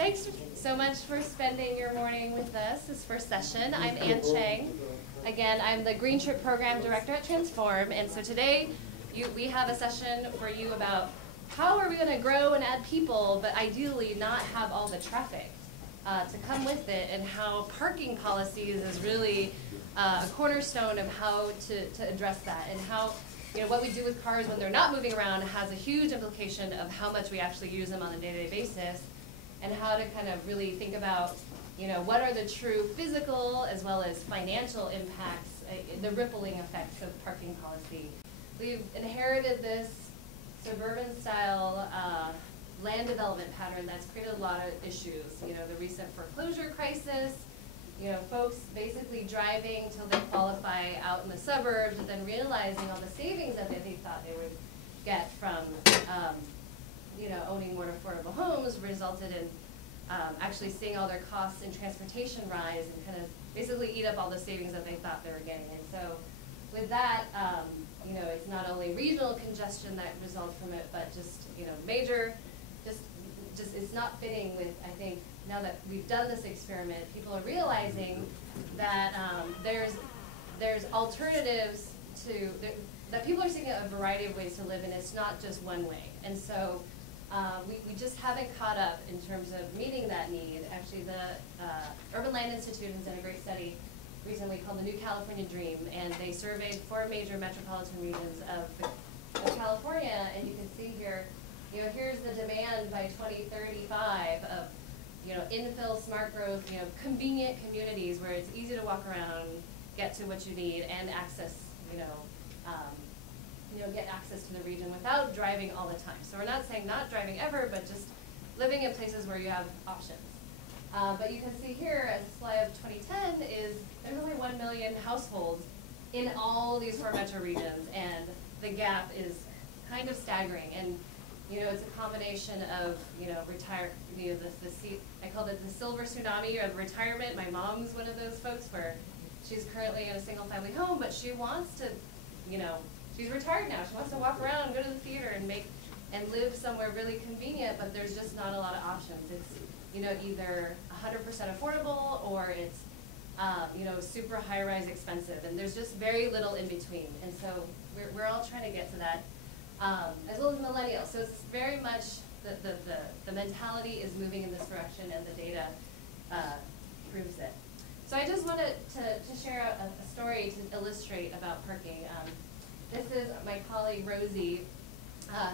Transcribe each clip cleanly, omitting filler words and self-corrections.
Thanks so much for spending your morning with us, this first session. I'm Ann Chang. Again, I'm the Green Trip Program Director at Transform, and so today we have a session for you about how are we going to grow and add people, but ideally not have all the traffic to come with it, and how parking policies is really a cornerstone of how to address that, and how what we do with cars when they're not moving around has a huge implication of how much we actually use them on a day-to-day basis, and how to kind of really think about what are the true physical as well as financial impacts, the rippling effects of parking policy. We've inherited this suburban-style land development pattern that's created a lot of issues. The recent foreclosure crisis, folks basically driving till they qualify out in the suburbs, and then realizing all the savings that they thought they would get from, owning more affordable homes resulted in actually seeing all their costs in transportation rise and kind of basically eat up all the savings that they thought they were getting. And so with that, it's not only regional congestion that results from it, but just, major, just it's not fitting with, I think, now that we've done this experiment, people are realizing that there's alternatives that people are seeing a variety of ways to live, and it's not just one way. And so we just haven't caught up in terms of meeting that need. Actually, the Urban Land Institute has done a great study recently called the New California Dream, and they surveyed 4 major metropolitan regions of California, and you can see here, here's the demand by 2035 of infill, smart growth, convenient communities where it's easy to walk around, get to what you need, and access, get access to the region without driving all the time. So we're not saying not driving ever, but just living in places where you have options. But you can see here, as the slide of 2010 is, there's only 1 million households in all these 4 metro regions, and the gap is kind of staggering. And it's a combination of I called it the silver tsunami, or the retirement. My mom's one of those folks where she's currently in a single family home, but she wants to, she's retired now. She wants to walk around, go to the theater, and live somewhere really convenient, but there's just not a lot of options. It's either 100% affordable, or it's super high-rise expensive, and there's just very little in between. And so we're all trying to get to that, as well as millennials. So it's very much the mentality is moving in this direction, and the data proves it. So I just wanted to share a story to illustrate about parking. This is my colleague Rosie,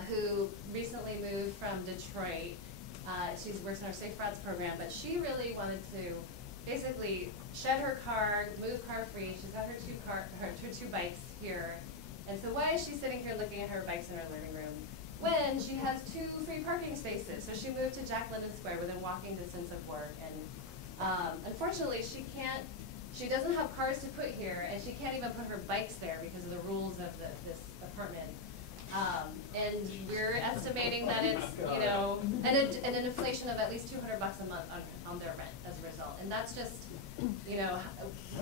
who recently moved from Detroit. She works in our Safe Routes program, but she really wanted to basically shed her car, move car-free. She's got her two bikes here. And so why is she sitting here looking at her bikes in her living room when she has 2 free parking spaces? So she moved to Jack London Square within walking distance of work. And unfortunately, she doesn't have cars to put here, and she can't even put her bikes there because of the rules of this apartment. And we're estimating that it's, an inflation of at least $200 a month on their rent as a result. And that's just,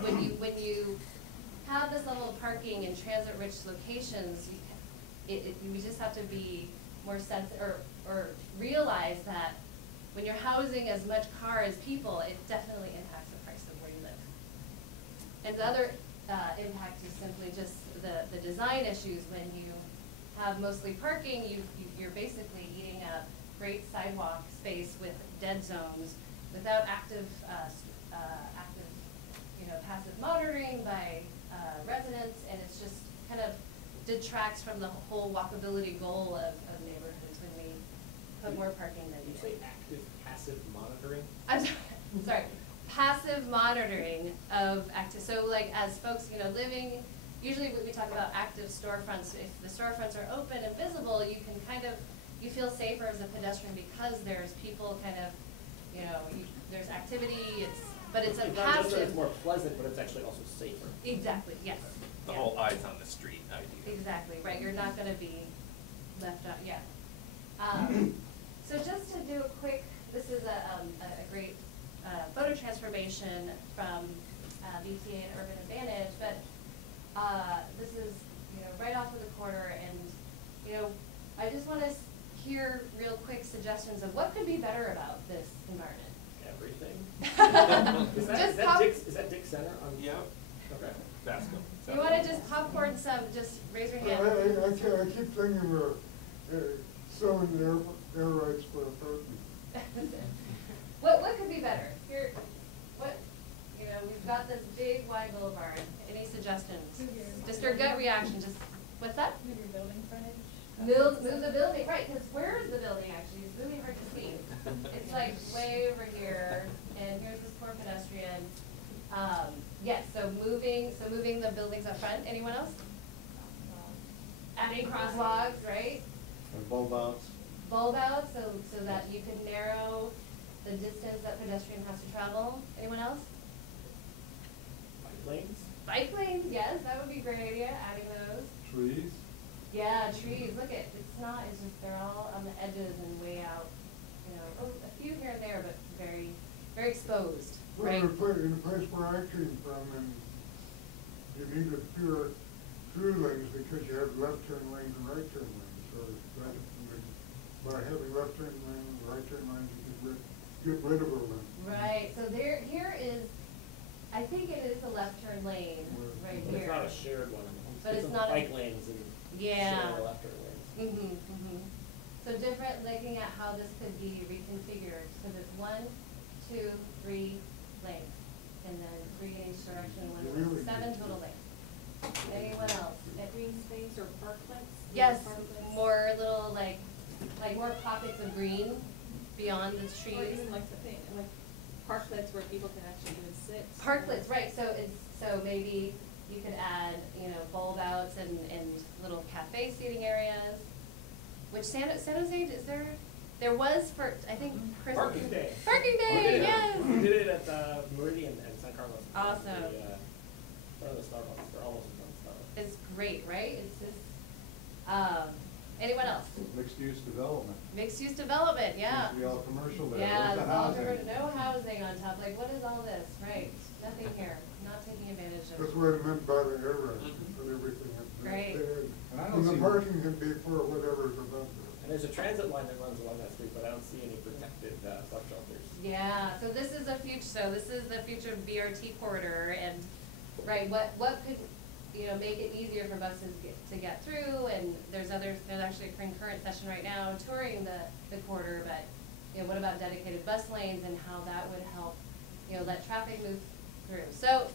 when you have this level of parking in transit-rich locations, we just have to be more sensitive, or realize that when you're housing as much car as people, it definitely impacts the price of where you live. And the other impact is simply just the design issues. When you have mostly parking, you're basically eating up great sidewalk space with dead zones without active passive monitoring by residents, and it's just kind of detracts from the whole walkability goal of neighborhoods when we put more parking than you say active passive monitoring? I'm sorry, passive monitoring of active. So like as folks living. Usually when we talk about active storefronts, if the storefronts are open and visible, you can you feel safer as a pedestrian because there's people there's activity, but it's a passive. It's more pleasant, but it's actually also safer. Exactly, yes. The whole eyes on the street idea. Exactly, right. You're not going to be left out, yeah. So just to do a quick, this is a great photo transformation from BTA and Urban Advantage, but this is right off of the corner, and I just want to hear real quick suggestions suggestions of what could be better about this environment. Everything. Is Just that Dick Center? Yeah. Okay. Basco. You want to just popcorn some, just raise your hand. I keep thinking of selling air rights for apartments. What could be better? Here, we've got this big wide boulevard. Any suggestions? Just your gut reaction, just, what's that? Move your building frontage. Move the building, right, because where is the building actually? It's really hard to see. It's like way over here, and here's this poor pedestrian. Yes, so moving the buildings up front. Anyone else? Adding crosswalks, right? And bulb outs. Bulb outs, so that you can narrow the distance that pedestrian has to travel. Anyone else? Bike lanes? Bike lanes, yes, that would be a great idea, adding those. Trees. Yeah, trees, look it's just, they're all on the edges and way out, a few here and there, but very, very exposed, Well, right? in a place where I came from, and you needed fewer through lanes because you have left turn lanes and right turn lanes. So by having left turn lanes and right turn lanes, you can get rid of a lane. Right, so here is, I think it is a left turn lane, right But here. it's not a shared one. But it's not a- bike lanes and Yeah. shared left turn lanes. So looking at how this could be reconfigured, because it's 1, 2, 3 lanes, and then 3 in each direction, Really? 7 total lanes. Anyone else? Green space or parklets? Yes, Parklets. more little like more pockets of green beyond the Or trees. even like something, like parklets where people can actually even sit. Parklets, right, so maybe you could add, bulb outs and little cafe seating areas, which San Jose, there was for, I think, Chris. Parking day. Parking day, yes! We did it at Meridian and San Carlos. Awesome. One of the Starbucks, they're almost in front of Starbucks. It's great, right? It's just, anyone else? Mixed use development. Mixed use development, yeah. Seems to be all commercial there. Yeah, Where's it's the all housing? covered, no housing on top, like what is all this, right? Nothing here, not taking advantage of. That's what I meant by the air rights, put everything up there. Right. And the parking can be for whatever's above there. And there's a transit line that runs along that street, but I don't see any protected bus shelters. Yeah, so this is the future BRT corridor, and, right, what could, make it easier for buses to get through, and there's actually a concurrent session right now touring the corridor, but, what about dedicated bus lanes and how that would help, let traffic move through. So,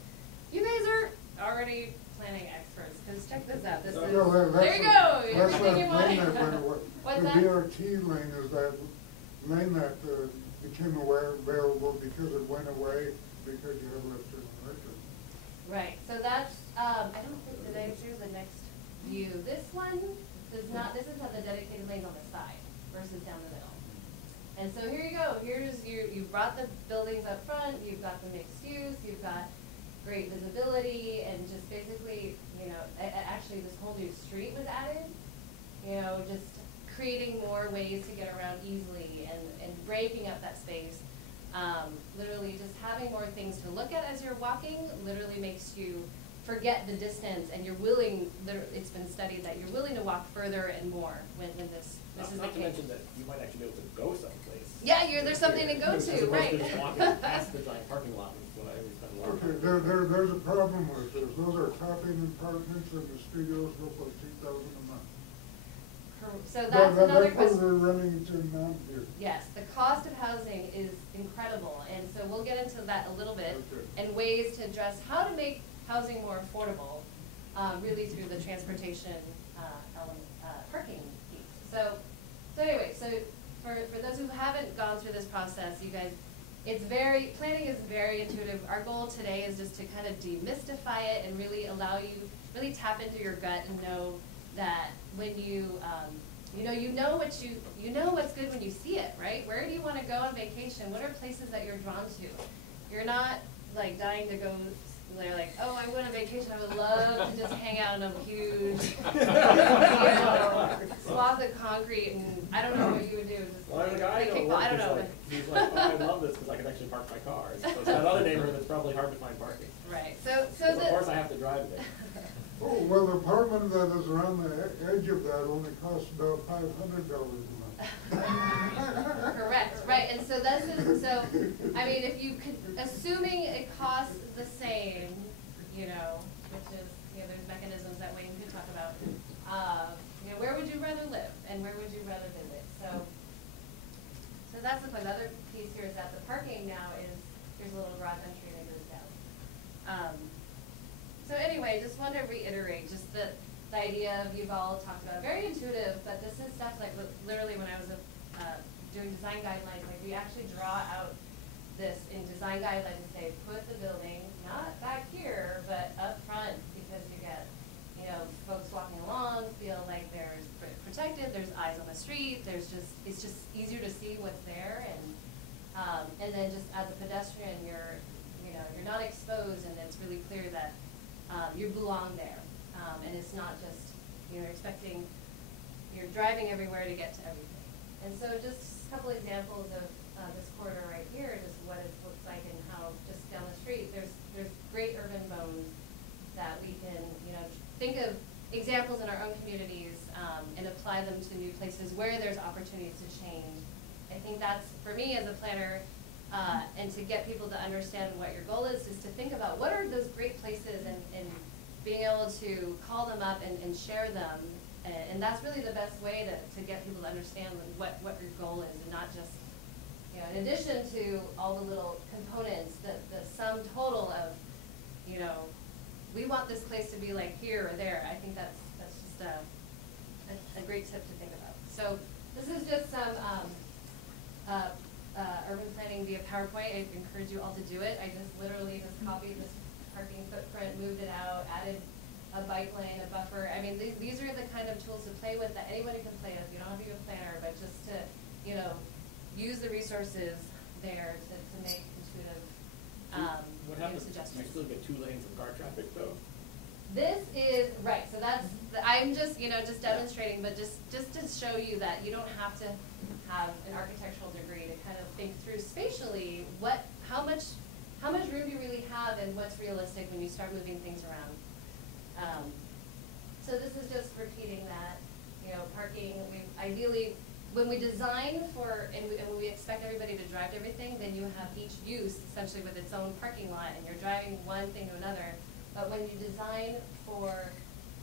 you guys are already planning experts, because check this out, there you go, everything you want. What's The that? BRT lane is that lane that became available because it went away because you have left turn and right turn. Right, so that's, I don't think, here's the next view. This one does not, this is how the dedicated lanes on the side versus down the middle. And so here you go, you've brought the buildings up front, you've got the mixed use, you've got great visibility, and just basically, actually this whole new street was added, just creating more ways to get around easily and breaking up that space. Literally just having more things to look at as you're walking literally makes you forget the distance, and you're willing, it's been studied that you're willing to walk further and more when this is the case. Not to mention that you might actually be able to go someplace. Yeah, there's something to go As to, opposed right? to just walking past the giant parking lot, which is what I always spend a lot of Okay, time. there's a problem with this. Those are top-end apartments and the studios look like $2,000 a month. So that's another That's question. what we're running into now here. Yes, the cost of housing is incredible, and so we'll get into that a little bit, Okay. and ways to address how to make housing more affordable, really through the transportation element, parking piece. So anyway, so for those who haven't gone through this process, you guys, planning is very intuitive. Our goal today is just to kind of demystify it and really allow you, really tap into your gut and know that when you know what's good when you see it, right? Where do you want to go on vacation? What are places that you're drawn to? You're not like dying to go. They're like, oh, I went on vacation. I would love to just hang out in a huge swath of concrete, and I don't know what you would do. Just Well, the guy play I kickball. I don't know. he's like, oh, I love this because I can actually park my car. So it's that other neighborhood that's probably hard to find parking. Right. So Of course I have to drive it. Oh, well, the apartment that is around the edge of that only costs about $500 a month. Correct, right, and so this is, so, I mean, if you could, assuming it costs the same, you know, which is, you know, there's mechanisms that Wayne could talk about, you know, where would you rather live, and where would you rather visit, so that's the point. The other piece here is that the parking now is, here's a little garage entry that goes down. So anyway, just want to reiterate just the idea of, you've all talked about, very intuitive, but this is stuff like literally when I was doing design guidelines, like we actually draw out this in design guidelines and say, put the building not back here, but up front, because you get, you know, folks walking along feel like there's protected, there's eyes on the street, there's just, it's just easier to see what's there, and then just as a pedestrian, you're, you know, you're not exposed, and it's really clear that you belong there, and it's not just, you're expecting, you're driving everywhere to get to everything. And so just a couple examples of this corridor right here, just what it looks like and how just down the street, there's great urban bones that we can, you know, think of examples in our own communities and apply them to new places where there's opportunities to change. I think that's, for me as a planner, and to get people to understand what your goal is to think about what are those great places, and being able to call them up and share them. And that's really the best way to get people to understand what your goal is, and not just, you know, in addition to all the little components, the sum total of, you know, we want this place to be like here or there. I think that's just a great tip to think about. So this is just some urban planning via PowerPoint. I encourage you all to do it. I just literally just copied this parking footprint, moved it out, added a bike lane, a buffer. I mean, these are the kind of tools to play with that anybody can play with. You don't have to be a planner, but just to, you know, use the resources there to make intuitive What happens, suggestions. you still get 2 lanes of car traffic though? This is, right, so that's, I'm just, you know, just demonstrating, but just to show you that you don't have to have an architectural degree to kind of think through spatially how much room you really have and what's realistic when you start moving things around. So this is just repeating that, you know, parking, ideally, when we design for, and when we expect everybody to drive to everything, then you have each use essentially with its own parking lot, and you're driving one thing to another. But when you design for,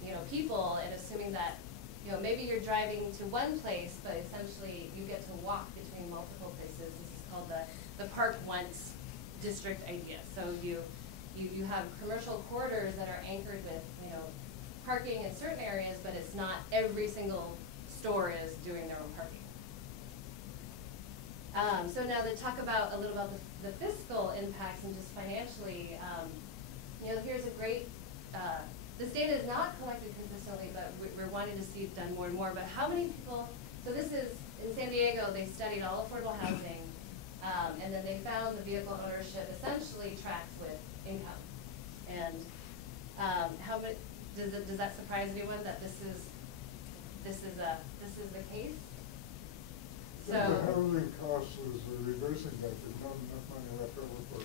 you know, people, and assuming that, you know, maybe you're driving to one place, but essentially you get to walk between multiple places. This is called the park once district idea. So you have commercial corridors that are anchored with, you know, parking in certain areas, but it's not every single store is doing their own parking. So now to talk about a little about the fiscal impacts and just financially, you know, here's a great, this data is not collected consistently, but we're wanting to see it done more and more. But how many people, so this is, in San Diego, they studied all affordable housing, and then they found the vehicle ownership essentially tracks with income. And how many, does that surprise anyone that this is the case? So the housing costs is reversing that. There's not enough money left over for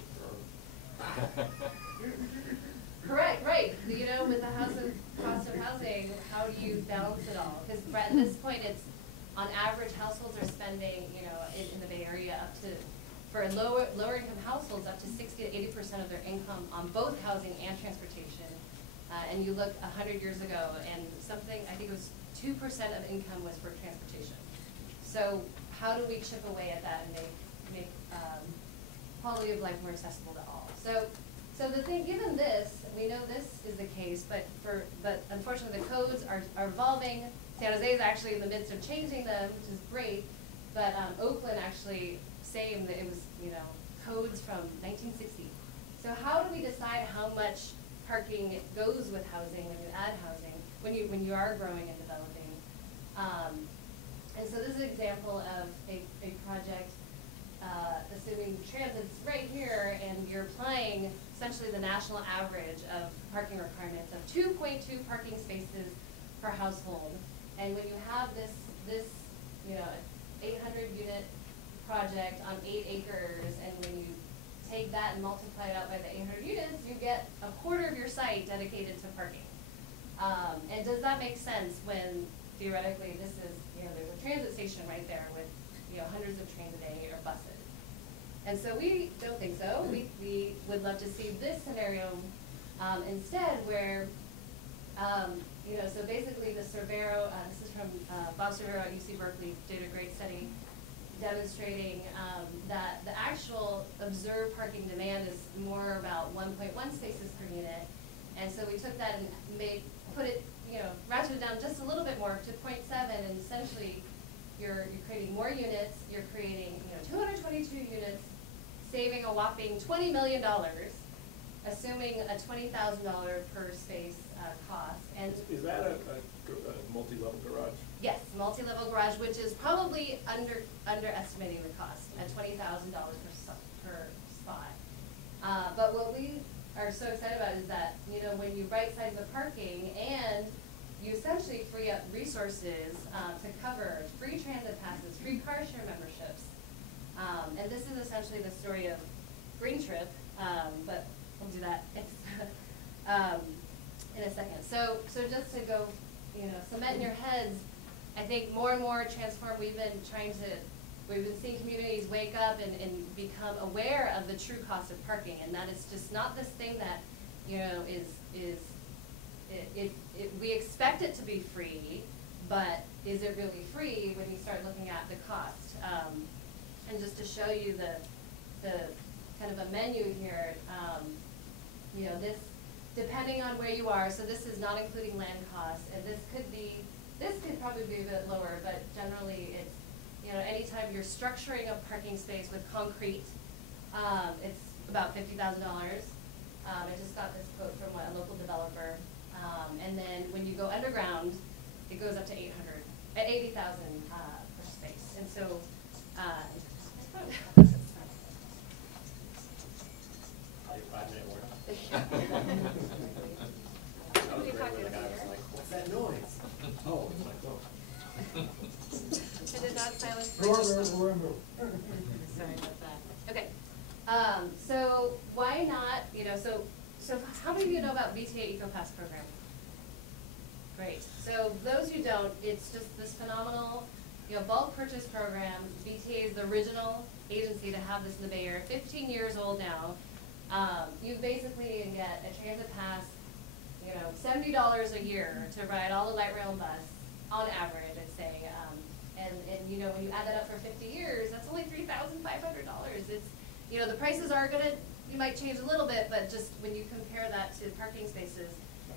cars. Correct, right. You know, with the cost of housing, how do you balance it all? Because at this point, it's on average, households are spending, you know, in the Bay Area up to, for lower income households, up to 60 to 80% of their income on both housing and transportation. And you look 100 years ago, and something, I think it was 2% of income was for transportation. So how do we chip away at that and make quality of life more accessible to all? So the thing, given this, we know this is the case, but unfortunately the codes are evolving. San Jose is actually in the midst of changing them, which is great. But Oakland actually saying that it was, you know, codes from 1960. So how do we decide how much parking goes with housing when you add housing, when you are growing and developing? And so this is an example of a project assuming transit's right here, and you're applying essentially the national average of parking requirements of 2.2 parking spaces per household. And when you have this you know, 800 unit project on 8 acres, and when you take that and multiply it out by the 800 units, you get a quarter of your site dedicated to parking. And does that make sense when theoretically this is, there's a transit station right there with, hundreds of trains a day or buses. And so we don't think so. We would love to see this scenario instead where, so basically the Cervero, this is from Bob Cervero at UC Berkeley, did a great study demonstrating that the actual observed parking demand is more about 1.1 spaces per unit. And so we took that and put it, ratcheted down just a little bit more to 0.7, and essentially you're creating more units, you're creating 222 units, saving a whopping $20 million, assuming a $20,000 per space cost. And is that a multi-level garage? Yes, multi-level garage, which is probably underestimating the cost at $20,000 per spot. But what we are so excited about is that, when you right-size the parking and you essentially free up resources to cover free transit passes, free car share memberships. And this is essentially the story of Green Trip, but we'll do that in a second. So just to go, cement in your heads, I think more and more Transform, we've been seeing communities wake up and become aware of the true cost of parking, and that it's just not this thing that, we expect it to be free, but is it really free when you start looking at the cost? And just to show you the kind of a menu here, this, depending on where you are, so this is not including land costs, and this could probably be a bit lower, but generally it's, anytime you're structuring a parking space with concrete, it's about $50,000. I just got this quote from a local developer. And then when you go underground, it goes up to 80,000 per space. And so, Probably a 5-minute warning. That was great when the guy was like, "What's that noise?" Oh, it's my phone. I did not silence Door my to the window. Sorry about that. Okay. So why not, so how many of you know about VTA EcoPass program? Great. So those who don't, it's just this phenomenal, bulk purchase program. VTA is the original agency to have this in the Bay Area, 15 years old now. You basically can get a transit pass, $70 a year to ride all the light rail and bus on average, I'd say. And when you add that up for 50 years, that's only $3,500. It's, the prices are you might change a little bit, but just when you compare that to parking spaces.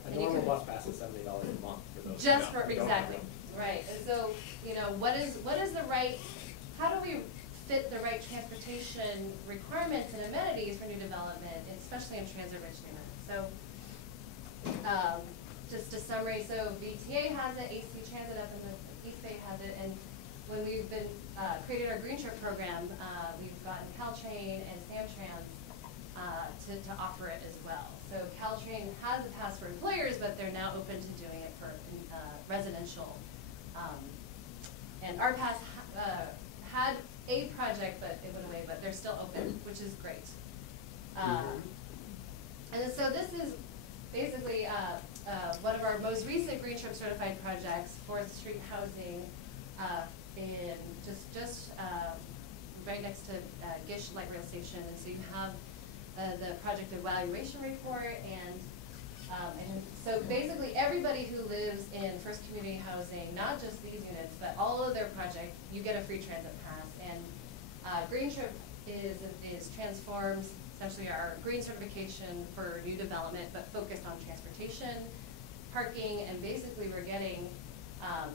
A normal bus pass is $70 a month for those. Just for, exactly, right. And so, what is the right, how do we fit the right transportation requirements and amenities for new development, especially in transit-rich neighborhoods? So, just a summary, so VTA has it, AC Transit up in the East Bay has it, and when we've been created our Green Trip program, we've gotten Caltrain and Samtrans to offer it as well. So Caltrain has a pass for employers, but they're now open to doing it for residential. And our pass had a project, but it went away, but they're still open, which is great. And so this is basically one of our most recent Green Trip certified projects, 4th Street Housing, in just right next to Gish Light Rail Station. And so you have the project evaluation report, and so basically everybody who lives in First Community Housing, not just these units, but all of their projects, you get a free transit pass. And Green Trip transforms essentially our green certification for new development, but focused on transportation, parking, and basically we're getting,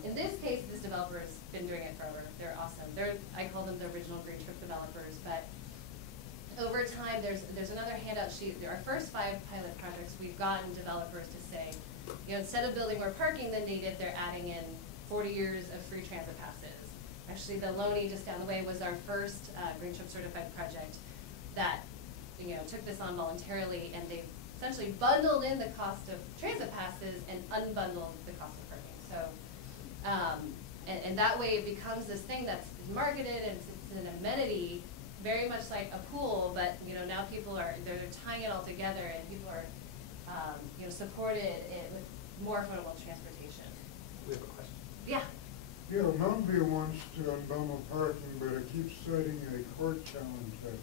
in this case, this developer has been doing it forever. They're awesome. I call them the original Green Trip developers, but over time, there's another handout sheet. Our first 5 pilot projects, we've gotten developers to say, instead of building more parking than needed, they're adding in 40 years of free transit passes. Actually, the Loney just down the way was our first Green Trip certified project that took this on voluntarily, and they essentially bundled in the cost of transit passes and unbundled the cost of parking. So, and that way it becomes this thing that's marketed and it's an amenity, very much like a pool, but now people they're tying it all together, and people are supported it with more affordable transportation. We have a question. Yeah. Yeah, Mountview wants to unbundle parking, but it keeps citing a court challenge that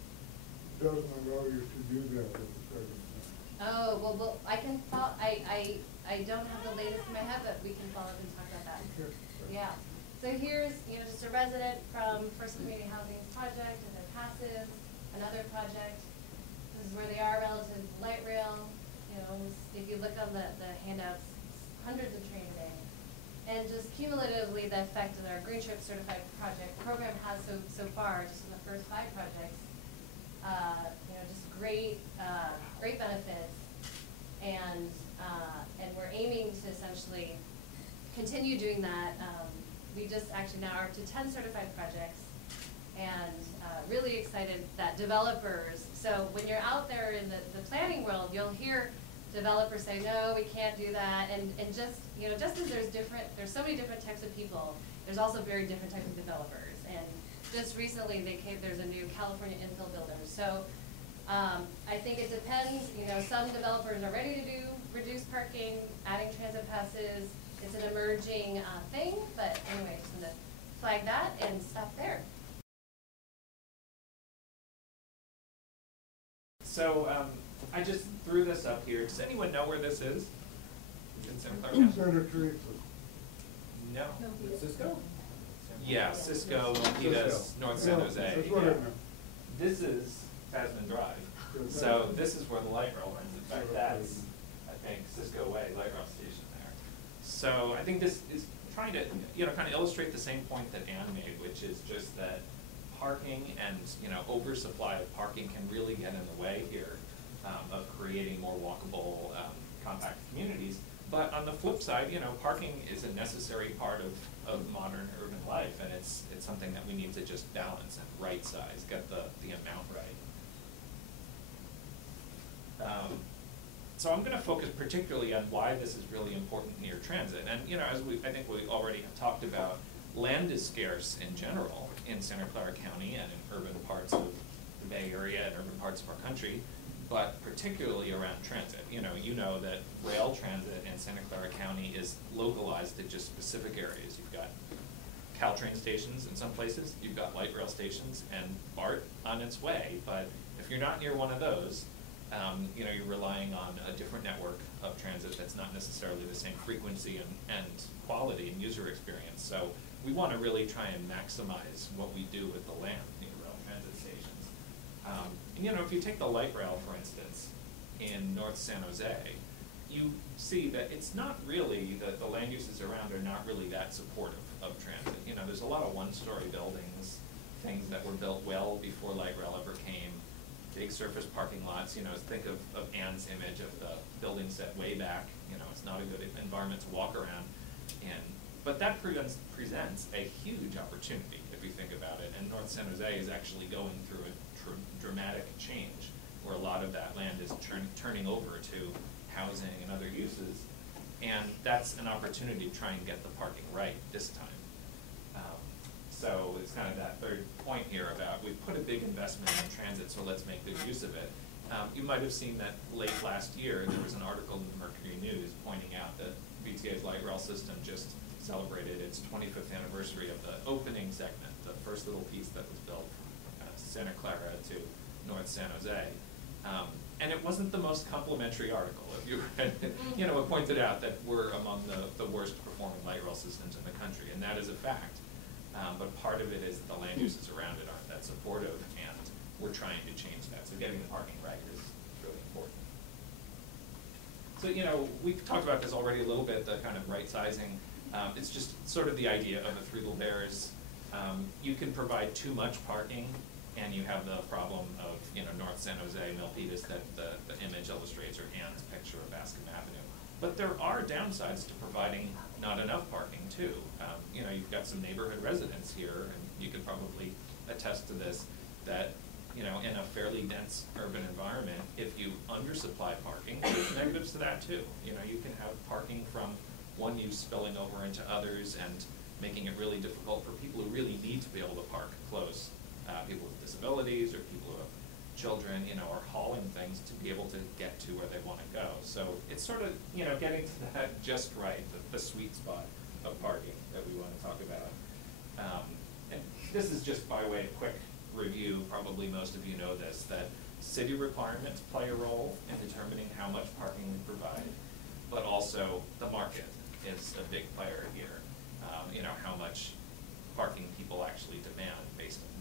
doesn't allow you to do that with the present time. Oh, well, I can I don't have the latest in my head, but we can follow up and talk about that. Okay. Yeah. So here's, just a resident from First Community Housing Project and their passive, another project. This is where they are relative to light rail. If you look on the handouts, hundreds of train a day. And just cumulatively, the effect of our Green Trip Certified Project program has so far, just in the first 5 projects, just great benefits, and we're aiming to essentially continue doing that. We just actually now are up to 10 certified projects, and really excited that developers, so when you're out there in the planning world, you'll hear developers say, no, we can't do that, and just, just as there's so many different types of people, there's also very different types of developers, and just recently there's a new California infill builder, so I think it depends, some developers are ready to do reduced parking, adding transit passes. It's an emerging thing, but anyway, just going to flag that and stop there. So I just threw this up here. Does anyone know where this is? In Santa Clara County? Santa Teresa. No. Cisco? Yeah, Cisco, Milpitas, North San Jose. That's what I Yeah. meant. This is Tasman Drive. So this is where the light rail runs. In fact, that's, I think, Cisco Way light rail station there. So I think this is trying to, kind of illustrate the same point that Ann made, which is just that parking and, oversupply of parking can really get in the way here of creating more walkable, compact communities. But on the flip side, parking is a necessary part of modern urban life, and it's something that we need to just balance and right size, get the amount right. So I'm going to focus particularly on why this is really important near transit. And as I think we already have talked about, land is scarce in general in Santa Clara County and in urban parts of the Bay Area and urban parts of our country, but particularly around transit. You know that rail transit in Santa Clara County is localized to just specific areas. You've got Caltrain stations in some places, you've got light rail stations, and BART on its way. But if you're not near one of those, you're relying on a different network of transit that's not necessarily the same frequency and quality and user experience. So we want to really try and maximize what we do with the land near rail transit stations. And if you take the light rail, for instance, in North San Jose, you see that it's not really, that the land uses around are not really that supportive of transit. There's a lot of one-story buildings, things that were built well before light rail ever came, big surface parking lots. Think of Ann's image of the building set way back. It's not a good environment to walk around in. But that presents a huge opportunity if you think about it. And North San Jose is actually going through a dramatic change where a lot of that land is turning over to housing and other uses. And that's an opportunity to try and get the parking right this time. So it's kind of that third point here about we've put a big investment in transit, so let's make good use of it. You might have seen that late last year there was an article in the Mercury News pointing out that VTA's light rail system just celebrated its 25th anniversary of the opening segment, the first little piece that was built from Santa Clara to North San Jose. And it wasn't the most complimentary article. If you read, it pointed out that we're among the worst performing light rail systems in the country, and that is a fact. But part of it is the land uses around it aren't that supportive, and we're trying to change that. So getting the parking right is really important. So, we've talked about this already a little bit, the kind of right sizing. It's just sort of the idea of the 3 little bears. You can provide too much parking, and you have the problem of, North San Jose, Milpitas, that the image illustrates, or Ann's picture of Bascom Avenue. But there are downsides to providing not enough parking too. You've got some neighborhood residents here, and you could probably attest to this, that, in a fairly dense urban environment, if you undersupply parking, there's negatives to that too. You can have parking from one use spilling over into others and making it really difficult for people who really need to be able to park close. People with disabilities or people who have children, you know, are hauling things to be able to get to where they want to go. So it's sort of, you know, getting to that just right, the sweet spot of parking that we want to talk about. And this is just by way of quick review, probably most of you know this, that city requirements play a role in determining how much parking we provide, but also the market is a big player here. You know, how much parking people actually demand,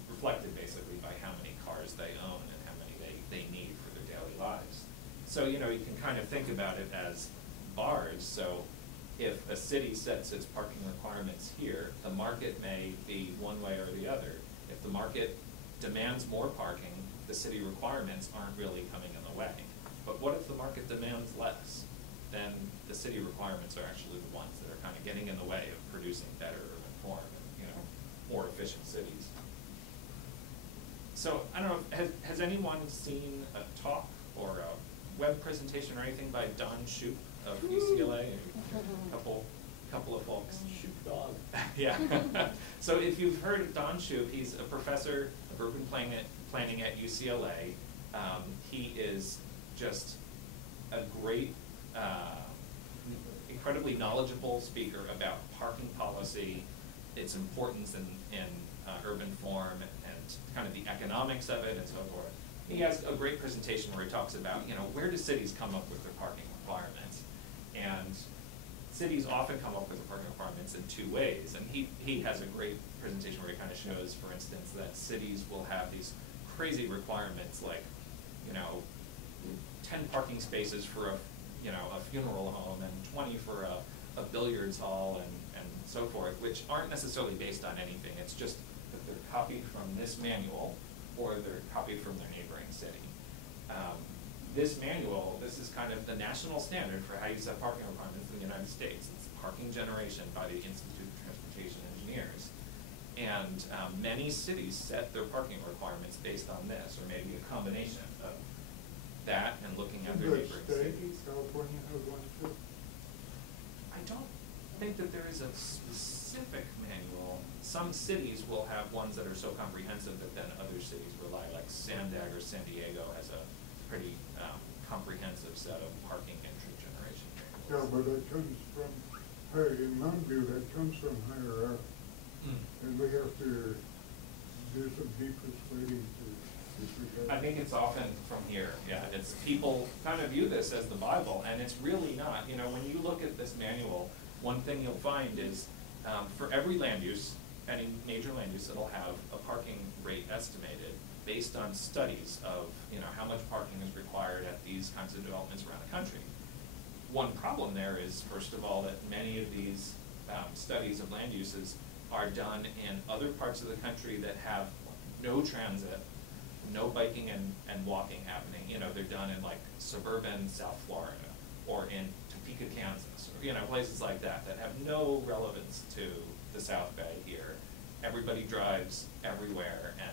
reflected basically by how many cars they own and how many they need for their daily lives. So, you know, you can kind of think about it as bars. So if a city sets its parking requirements here, the market may be one way or the other. If the market demands more parking, the city requirements aren't really coming in the way. But what if the market demands less? Then the city requirements are actually the ones that are kind of getting in the way of producing better urban form and, you know, more efficient cities. So I don't know, has anyone seen a talk or a web presentation or anything by Don Shoup of UCLA? A couple of folks. Shoot dog. Yeah. So if you've heard of Don Shoup, he's a professor of urban planning at UCLA. He is just a great, incredibly knowledgeable speaker about parking policy, its importance in urban form, and kind of the economics of it and so forth. He has a great presentation where he talks about, you know, where do cities come up with their parking requirements? And cities often come up with their parking requirements in two ways. And he has a great presentation where he kind of shows, for instance, that cities will have these crazy requirements like, you know, 10 parking spaces for a funeral home and 20 for a billiards hall and so forth, which aren't necessarily based on anything. It's just that they're copied from this manual or they're copied from their neighboring city. This manual, this is kind of the national standard for how you set parking requirements in the United States. It's Parking Generation by the Institute of Transportation Engineers. And many cities set their parking requirements based on this, or maybe a combination of that and looking at their neighboring cities. California has one too. I don't think that there is a specific manual. Some cities will have ones that are so comprehensive that then other cities rely, like Sandag or San Diego has a pretty comprehensive set of parking entry generation manuals. Yeah, but that comes from, hey, in Mountain that comes from higher up. And we have to do some deep persuading to I think it's often from here, yeah. It's people kind of view this as the Bible, and it's really not. You know, when you look at this manual, one thing you'll find is for every land use, any major land use, it'll have a parking rate estimated based on studies of, you know, how much parking is required at these kinds of developments around the country. One problem there is, first of all, that many of these studies of land uses are done in other parts of the country that have no transit, no biking and walking happening. You know, they're done in like suburban South Florida or in Topeka, Kansas, or, you know, places like that that have no relevance to the South Bay here. Everybody drives everywhere, and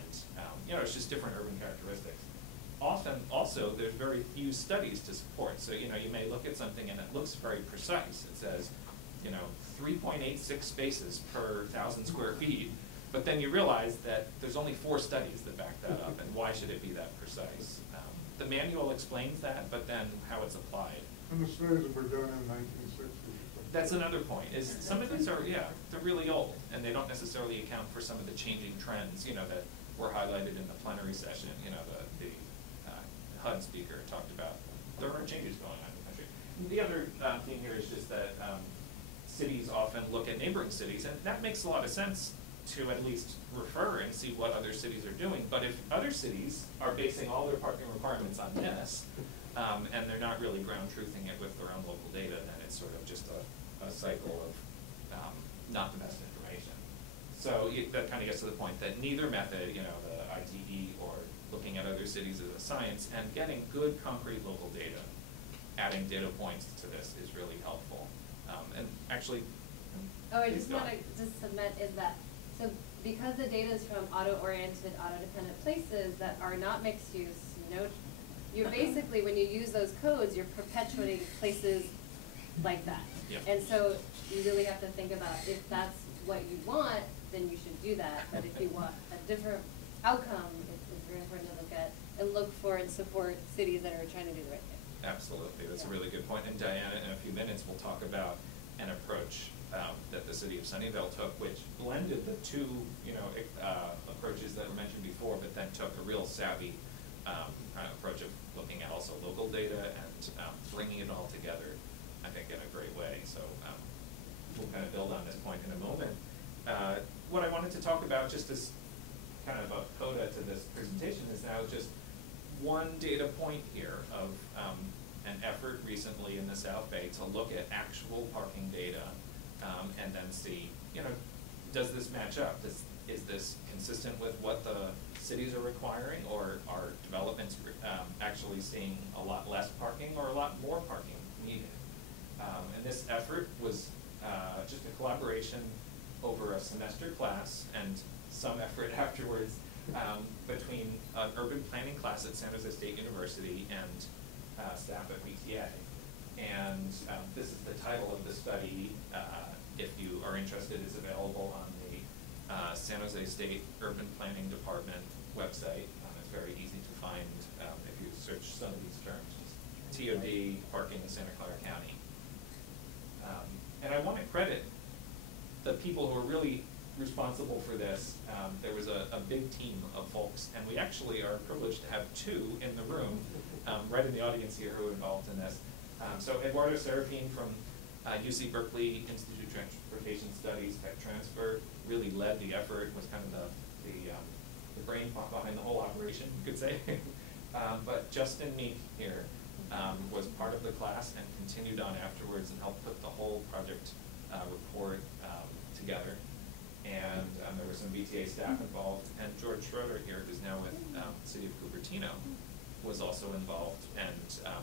you know, it's just different urban characteristics. Often, also, there's very few studies to support. So, you know, you may look at something and it looks very precise. It says, you know, 3.86 spaces per 1,000 square feet. But then you realize that there's only 4 studies that back that up, and why should it be that precise? The manual explains that, but then how it's applied. And the studies were done in 1960. That's another point, is some of these are, yeah, they're really old, and they don't necessarily account for some of the changing trends, you know, that were highlighted in the plenary session. You know, the HUD speaker talked about there are changes going on in the country. The other thing here is just that cities often look at neighboring cities, and that makes a lot of sense to at least refer and see what other cities are doing. But if other cities are basing all their parking requirements on this, and they're not really ground truthing it with their own local data, then it's sort of just a cycle of not the best information. So that kind of gets to the point that neither method, you know, the ITE or looking at other cities as a science, and getting good concrete local data, adding data points to this is really helpful. And actually, I just want to submit is that, so because the data is from auto-oriented, auto-dependent places that are not mixed use, you're basically, when you use those codes, you're perpetuating places like that. Yeah. And so you really have to think about, if that's what you want, then you should do that. But if you want a different outcome, it's very important to look at and look support cities that are trying to do the right thing. Absolutely, that's a really good point. And Diana, in a few minutes, will talk about an approach that the city of Sunnyvale took, which blended the two, approaches that were mentioned before, but then took a real savvy approach of looking at also local data and bringing it all together, I think, in a great way. So we'll kind of build on this point in a moment. What I wanted to talk about, just as kind of a coda to this presentation, is now just one data point here of an effort recently in the South Bay to look at actual parking data and then see, does this match up? Is this consistent with what the cities are requiring, or are developments actually seeing a lot less parking or a lot more parking needed? And this effort was just a collaboration over a semester class and some effort afterwards between an urban planning class at San Jose State University and staff at VTA. And this is the title of the study. If you are interested, it's available on the San Jose State Urban Planning Department website. It's very easy to find if you search some of these terms. TOD, parking in Santa Clara County. And I want to credit the people who are really responsible for this. There was a big team of folks, and we actually are privileged to have two in the room, right in the audience here, who are involved in this. So Eduardo Serafin from UC Berkeley Institute of Transportation Studies Tech Transfer really led the effort, was kind of the brain behind the whole operation, you could say. But Justin Meek here was part of the class and continued on afterwards and helped put the whole project report together. And there were some VTA staff involved, and George Schroeder here, who's now with the City of Cupertino, was also involved. And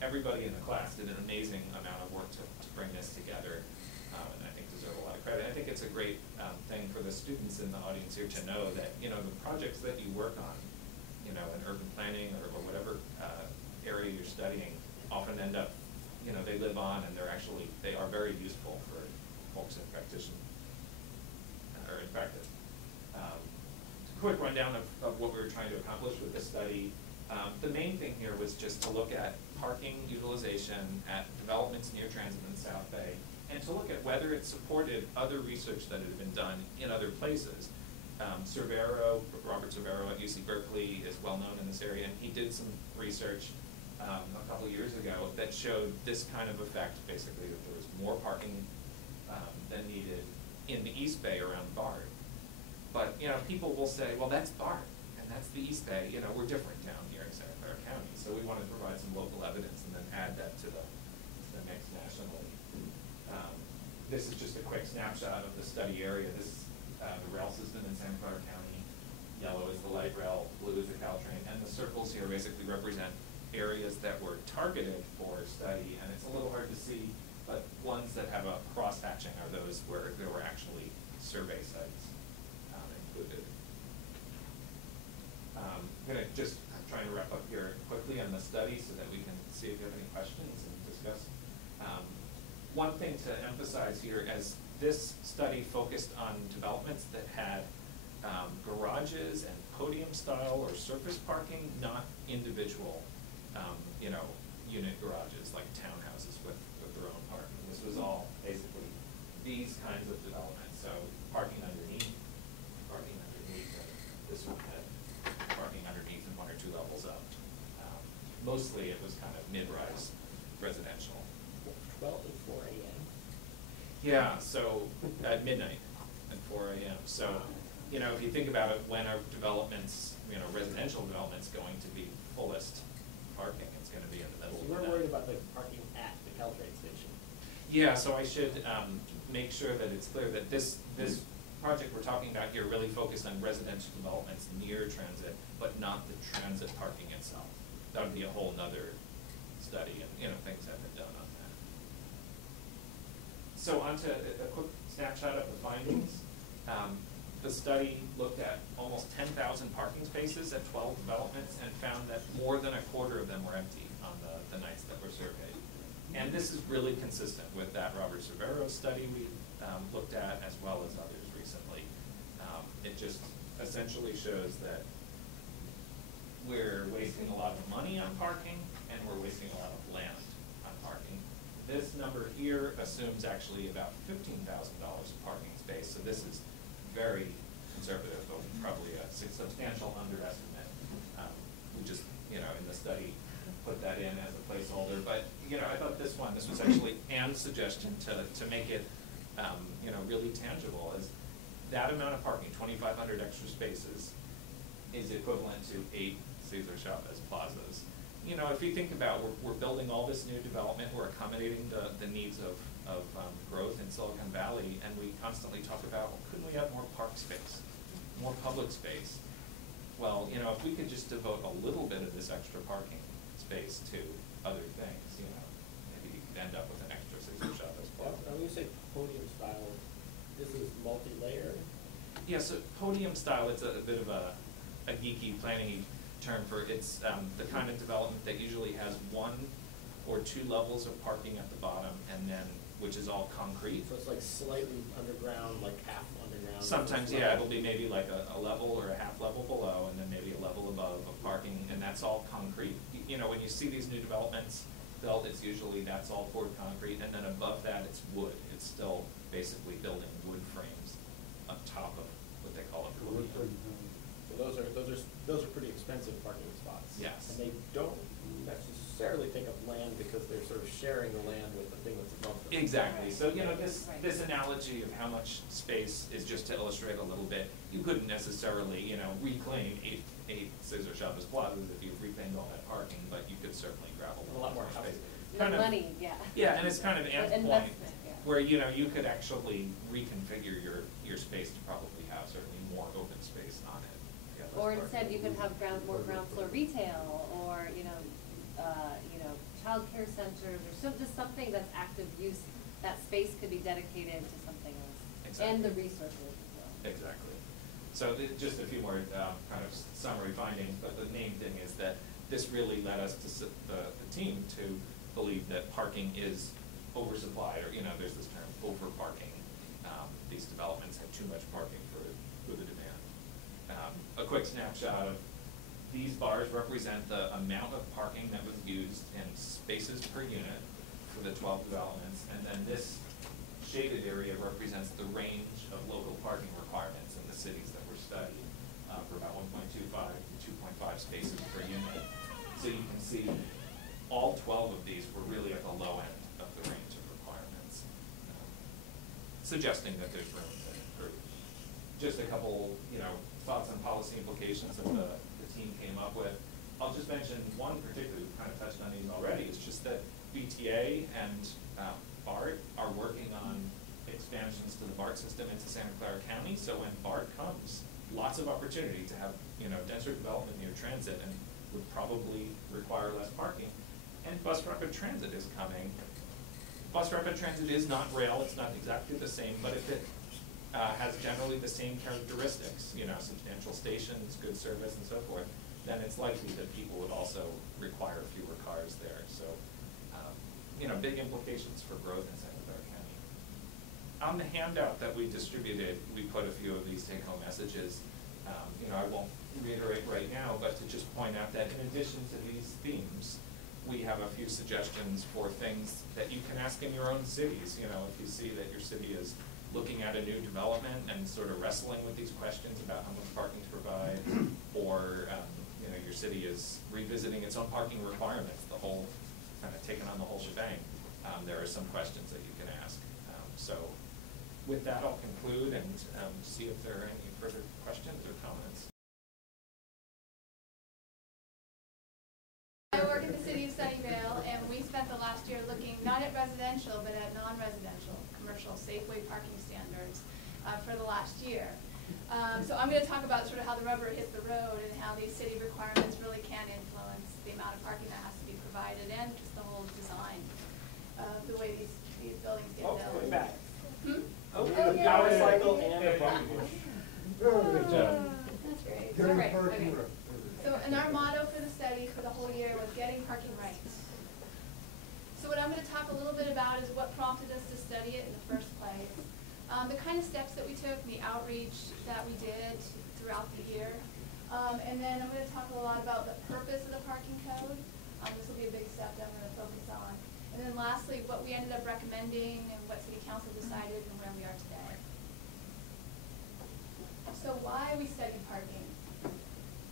everybody in the class did an amazing amount of work to bring this together, and I think deserve a lot of credit. I think it's a great thing for the students in the audience here to know that, the projects that you work on, in urban planning or whatever area you're studying, often end up, they live on, and they are very useful for folks in practice. A quick rundown of what we were trying to accomplish with this study. The main thing here was just to look at parking utilization at developments near transit in South Bay, and to look at whether it supported other research that had been done in other places. Robert Cervero at UC Berkeley is well known in this area, and he did some research a couple years ago that showed this kind of effect, basically, that there was more parking than needed in the East Bay around BART. But, people will say, well, that's BART, and that's the East Bay, we're different down here in Santa Clara County. So we wanted to provide some local evidence and then add that to the mix nationally. This is just a quick snapshot of the study area. This is the rail system in Santa Clara County. Yellow is the light rail, blue is the Caltrain, and the circles here basically represent areas that were targeted for study, and it's a little hard to see, but ones that have a cross-hatching are those where there were actually survey sites included. I'm trying to wrap up here quickly on the study so that we can see if you have any questions and discuss. One thing to emphasize here, as this study focused on developments that had garages and podium style or surface parking, not individual, unit garages like townhouses with their own parking. This was all basically these kinds of developments. So parking underneath, and this one had parking underneath and one or two levels up. Mostly it was kind of mid-rise residential. 12 and 4 a.m. Yeah, so at midnight and 4 a.m. So, if you think about it, when are developments, residential developments going to be fullest parking? It's going to be in the middle of the night. So we're worried about the parking at the Caltrain station. Yeah, so I should make sure that it's clear that this project we're talking about here really focused on residential developments near transit, but not the transit parking itself. That would be a whole nother study, and things have been done on that. So on to a quick snapshot of the findings. The study looked at almost 10,000 parking spaces at 12 developments and found that more than a quarter of them were empty on the nights that were surveyed. And this is really consistent with that Robert Cervero study we looked at, as well as others recently. It just essentially shows that we're wasting a a lot of money on parking, and we're wasting a lot of land on parking. This number here assumes actually about $15,000 of parking space, so this is very conservative, but probably a substantial underestimate. We just, in the study, put that in as a placeholder. But, I thought this was actually Anne's suggestion to make it, really tangible, is that amount of parking, 2,500 extra spaces, is equivalent to 8 Caesar Chavez plazas. If you think about, we're building all this new development, we're accommodating the needs of growth in Silicon Valley, and we constantly talk about, well, couldn't we have more park space, more public space? Well, if we could just devote a little bit of this extra parking space to other things, maybe you could end up with an extra Caesar Chavez plaza. When you say podium style, this is multi-layered? Yeah, so podium style, it's a bit of a geeky planning term for, it's the kind of development that usually has 1 or 2 levels of parking at the bottom, and then, which is all concrete. So it's like slightly underground, like half underground? Sometimes, yeah, it'll be maybe like a level or a half level below, and then maybe a level above of parking, and that's all concrete. When you see these new developments built, it's usually, that's all poured concrete, and then above that, it's wood. It's still basically building wood frames on top of what they call a podium. So those are pretty expensive parking spots. Yes. And they don't necessarily take up land because they're sort of sharing the land with the thing that's above them. Exactly. So, this analogy of how much space is just to illustrate a little bit. You couldn't necessarily, reclaim eight Caesar Chavez plazas if you reclaimed all that parking, but you could certainly grab a lot more space. The money, yeah. Yeah, and it's kind of Anne's point, investment, yeah. where, you could actually reconfigure your space to probably have certainly more open space on it. Or instead, you could have more ground floor retail, or childcare centers, or just something that's active use. That space could be dedicated to something else, Exactly. and the resources as well. Exactly. So just a few more kind of summary findings, but the main thing is that this really led us to the team to believe that parking is oversupplied, or there's this term over parking. These developments have too much parking for the demand. A quick snapshot of these bars represent the amount of parking that was used in spaces per unit for the 12 developments, and then this shaded area represents the range of local parking requirements in the cities that were studied for about 1.25 to 2.5 spaces per unit. So you can see all 12 of these were really at the low end of the range of requirements, suggesting that there's room to improve. Just a couple, thoughts on policy implications that the team came up with. I'll just mention one particularly, we've kind of touched on these already. It's just that BTA and BART are working on expansions to the BART system into Santa Clara County. So when BART comes, lots of opportunity to have denser development near transit, and would probably require less parking. And bus rapid transit is coming. Bus rapid transit is not rail; it's not exactly the same, but if it has generally the same characteristics, substantial stations, good service, and so forth, then it's likely that people would also require fewer cars there. So, big implications for growth in Santa Clara County. On the handout that we distributed, we put a few of these take-home messages. I won't reiterate right now, but to just point out that in addition to these themes, we have a few suggestions for things that you can ask in your own cities. If you see that your city is looking at a new development and sort of wrestling with these questions about how much parking to provide, or your city is revisiting its own parking requirements, the whole, kind of taking on the whole shebang, there are some questions that you can ask. So with that, I'll conclude and see if there are any further questions or comments. I work in the city of Sunnyvale, and we spent the last year looking not at residential, but at non-residential, commercial, Safeway parking standards for the last year. So I'm going to talk about sort of how the rubber hits the road and how these city requirements really can influence the amount of parking that has to be provided, and just the whole design of the way these buildings get built. Going back. Oh, yeah. Power cycle and a parking. Good job. That's great. Getting Right, parking okay. right. So, and our motto for the study for the whole year was getting parking right. So what I'm going to talk a little bit about is what prompted us to study it in the first place, the kind of steps that we took, the outreach that we did throughout the year, and then I'm going to talk a lot about the purpose of the parking we ended up recommending and what City Council decided and where we are today. So why we studied parking.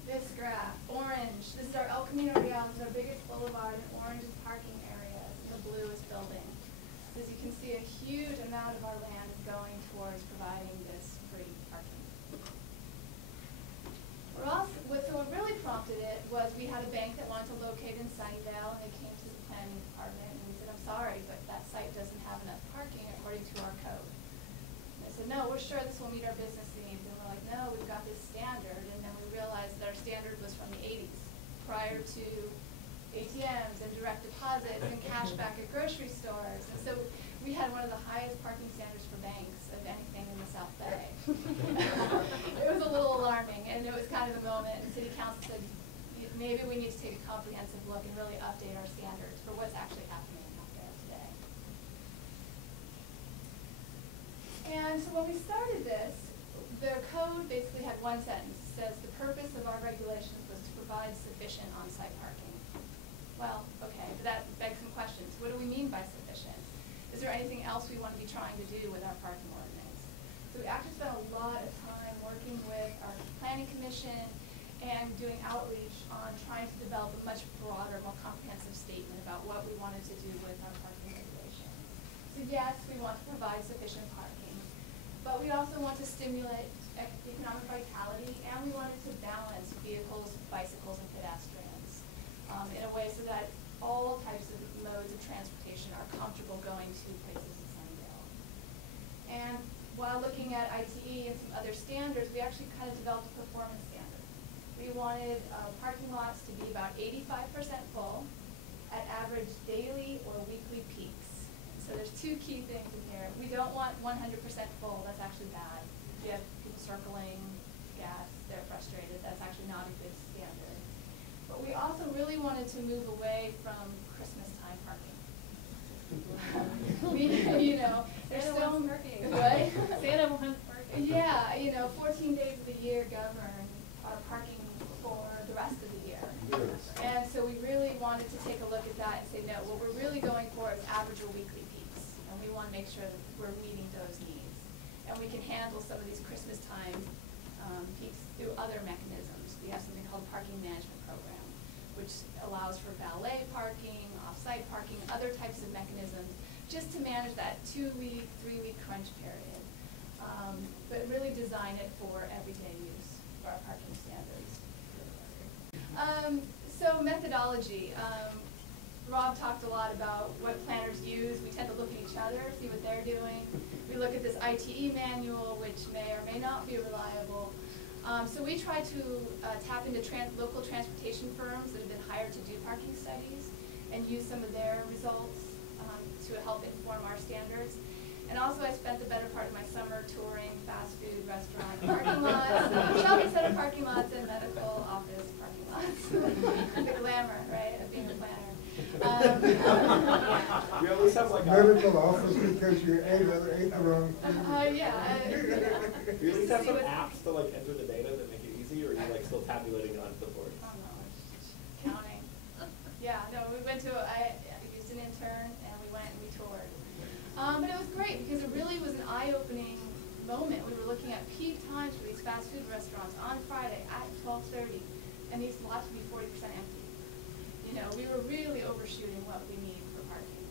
This graph, orange, this is our El Camino Real, this is our biggest boulevard, and orange is parking areas, and the blue is buildings. As you can see, a huge amount of our land is going towards providing this free parking. So what really prompted it was we had a bank that wanted to locate in Sunnyvale, and they came to the planning department, and we said, I'm sorry, but that site doesn't have enough parking according to our code. And they said, no, we're sure this will meet our business needs. And we're like, no, we've got this standard. And then we realized that our standard was from the 80s, prior to ATMs and direct deposits and cash back at grocery stores. And so we had one of the highest parking standards for banks of anything in the South Bay. It was a little alarming, and it was kind of the moment, and City Council said, maybe we need to take a comprehensive look and really update our standards for what's actually happening out there today. And so when we started this, the code basically had one sentence. It says the purpose of our regulations was to provide sufficient on-site parking. Well, okay, but that begs some questions. What do we mean by sufficient? Is there anything else we want to be trying to do with our parking ordinance? So we actually spent a lot of time working with our planning commission and doing outreach on trying to develop a much broader, more comprehensive statement about what we wanted to do with our parking regulations. So yes, we want to provide sufficient parking, but we also want to stimulate economic vitality, and we wanted to balance vehicles, bicycles, and pedestrians in a way so that all types of modes of transportation are comfortable going to places in Sunnyvale. And while looking at ITE and some other standards, we actually kind of developed a performance standard. We wanted parking lots to be about 85% full at average daily or weekly peaks. So there's two key things in here. We don't want 100% full. That's actually bad. You have people circling gas, they're frustrated. That's actually not a good standard. But we also really wanted to move away from Christmas time parking. There's Santa so wants parking. What? Santa wants parking. Yeah, 14 days of the year govern our parking for the rest of the year. Yes. And so we really wanted to take a look at that and say, no, what we're really going for is average or weekly peaks. And we want to make sure that we're meeting those needs. And we can handle some of these Christmas time peaks through other mechanisms. We have something called parking management program, which allows for valet parking, off-site parking, other types of mechanisms, just to manage that 2-week, 3-week crunch period. But really design it for everyday use for our parking standards. So methodology. Rob talked a lot about what planners use. We tend to look at each other, see what they're doing. We look at this ITE manual, which may or may not be reliable. So we try to tap into local transportation firms that have been hired to do parking studies and use some of their results to help inform our standards. And also I spent the better part of my summer touring fast food, restaurant, parking lots, shopping center parking lots, and medical office parking lots. The glamour, right, of being a planner. You at least have like a Medical office because you ate the wrong food. Yeah. you at least have some apps to like enter the data that make it easy, or are you like still tabulating on clipboard? I don't know, counting. Yeah, no, we went to, I used an intern, and we went and we toured. But it was great because it really was an eye-opening moment. We were looking at peak times for these fast food restaurants on Friday at 12:30, and these lots would be 40% empty. We were really overshooting what we need for parking.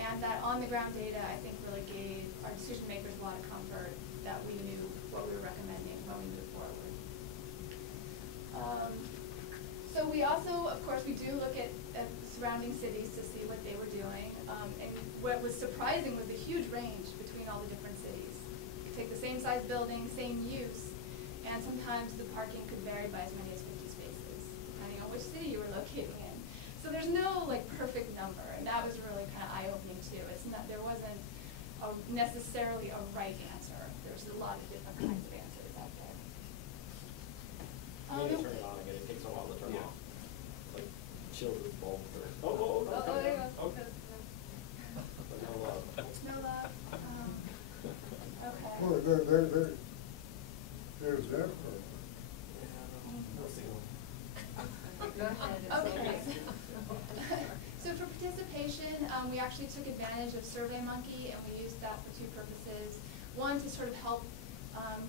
And that on-the-ground data, I think, really gave our decision makers a lot of comfort that we knew what we were recommending when we moved forward. So we also, of course, we do look at surrounding cities to see what they were doing. And what was surprising was the huge range between all the different cities. You take the same size building, same use, and sometimes the parking could vary by as many as 50 spaces, depending on which city you were locating in. So there's no perfect number, and that was really kind of eye-opening too. There wasn't necessarily a right answer. There's a lot of different kinds of answers out there. You need to turn it on again. It takes a while to turn Yeah. off. Like children's bulb or Oh, there you go. Okay. But no love. No love. Okay. Well, there's that part. We'll see. Okay. So for participation, we actually took advantage of SurveyMonkey, and we used that for two purposes. One, to sort of help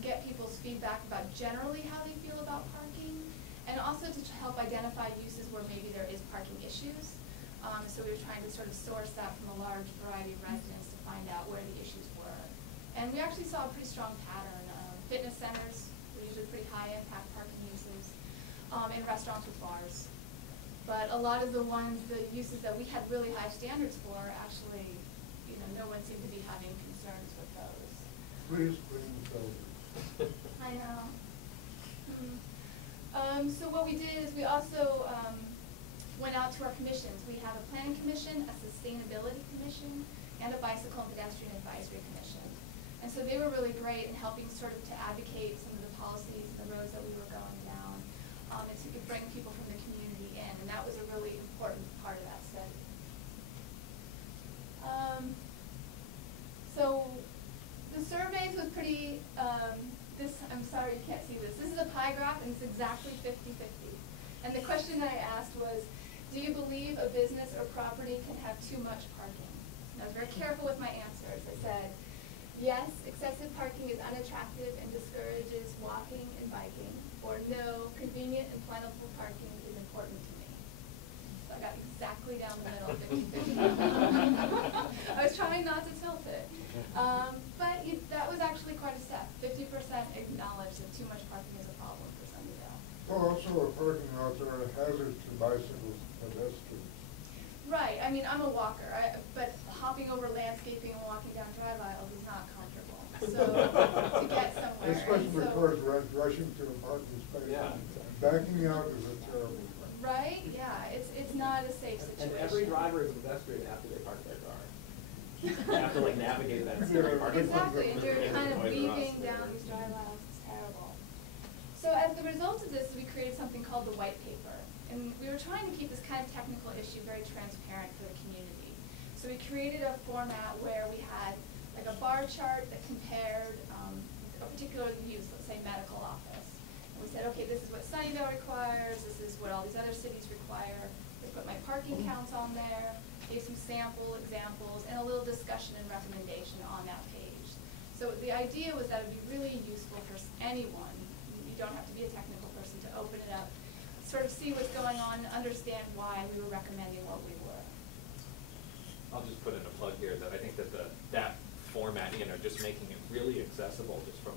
get people's feedback about generally how they feel about parking, and also to help identify uses where maybe there is parking issues. So we were trying to sort of source that from a large variety of residents to find out where the issues were. And we actually saw a pretty strong pattern. Fitness centers were usually pretty high impact parking uses, and restaurants with bars. But a lot of the uses that we had really high standards for, actually, no one seemed to be having concerns with those. Please bring the shoulders. I know. So what we did is we also went out to our commissions. We have a planning commission, a sustainability commission, and a bicycle and pedestrian advisory commission. And so they were really great in helping sort of to advocate some of the policies and the roads that we were going down, and to bring people from the community in. And that was a really important part of that study. So the surveys was pretty, I'm sorry you can't see this. This is a pie graph, and it's exactly 50-50. And the question that I asked was, do you believe a business or property can have too much parking? And I was very careful with my answers. I said, yes, excessive parking is unattractive and discourages walking and biking. Or no, convenient and plentiful parking is important to me. So I got exactly down the middle, 50-50. I was trying not to tilt it. But that was actually quite a step. 50% acknowledged that too much parking is a problem for Sunnyvale. Well, also a parking lot are a hazard to bicycles and pedestrians. Right. I mean, I'm a walker, but hopping over landscaping and walking down drive aisles is not comfortable. So to get somewhere. Especially with cars rushing to a parking space. Yeah. Backing out is a terrible thing. Right? Yeah. It's not a safe situation. And every driver is a pedestrian after they park their car. You have to like navigate that parking. Exactly, and you're kind of weaving down these drive aisles. It's terrible. So as the result of this, we created something called the white paper. And we were trying to keep this kind of technical issue very transparent for the community. So we created a format where we had like a bar chart that compared a particular use, let's say medical office. And we said, okay, this is what Sunnyvale requires, this is what all these other cities require. We put my parking counts on there, gave some sample examples, and a little discussion and recommendation on that page. So the idea was that it would be really useful for anyone. You don't have to be a technical person to open it up, sort of see what's going on, understand why we were recommending what we were. I'll just put in a plug here that I think that that format, just making it really accessible just from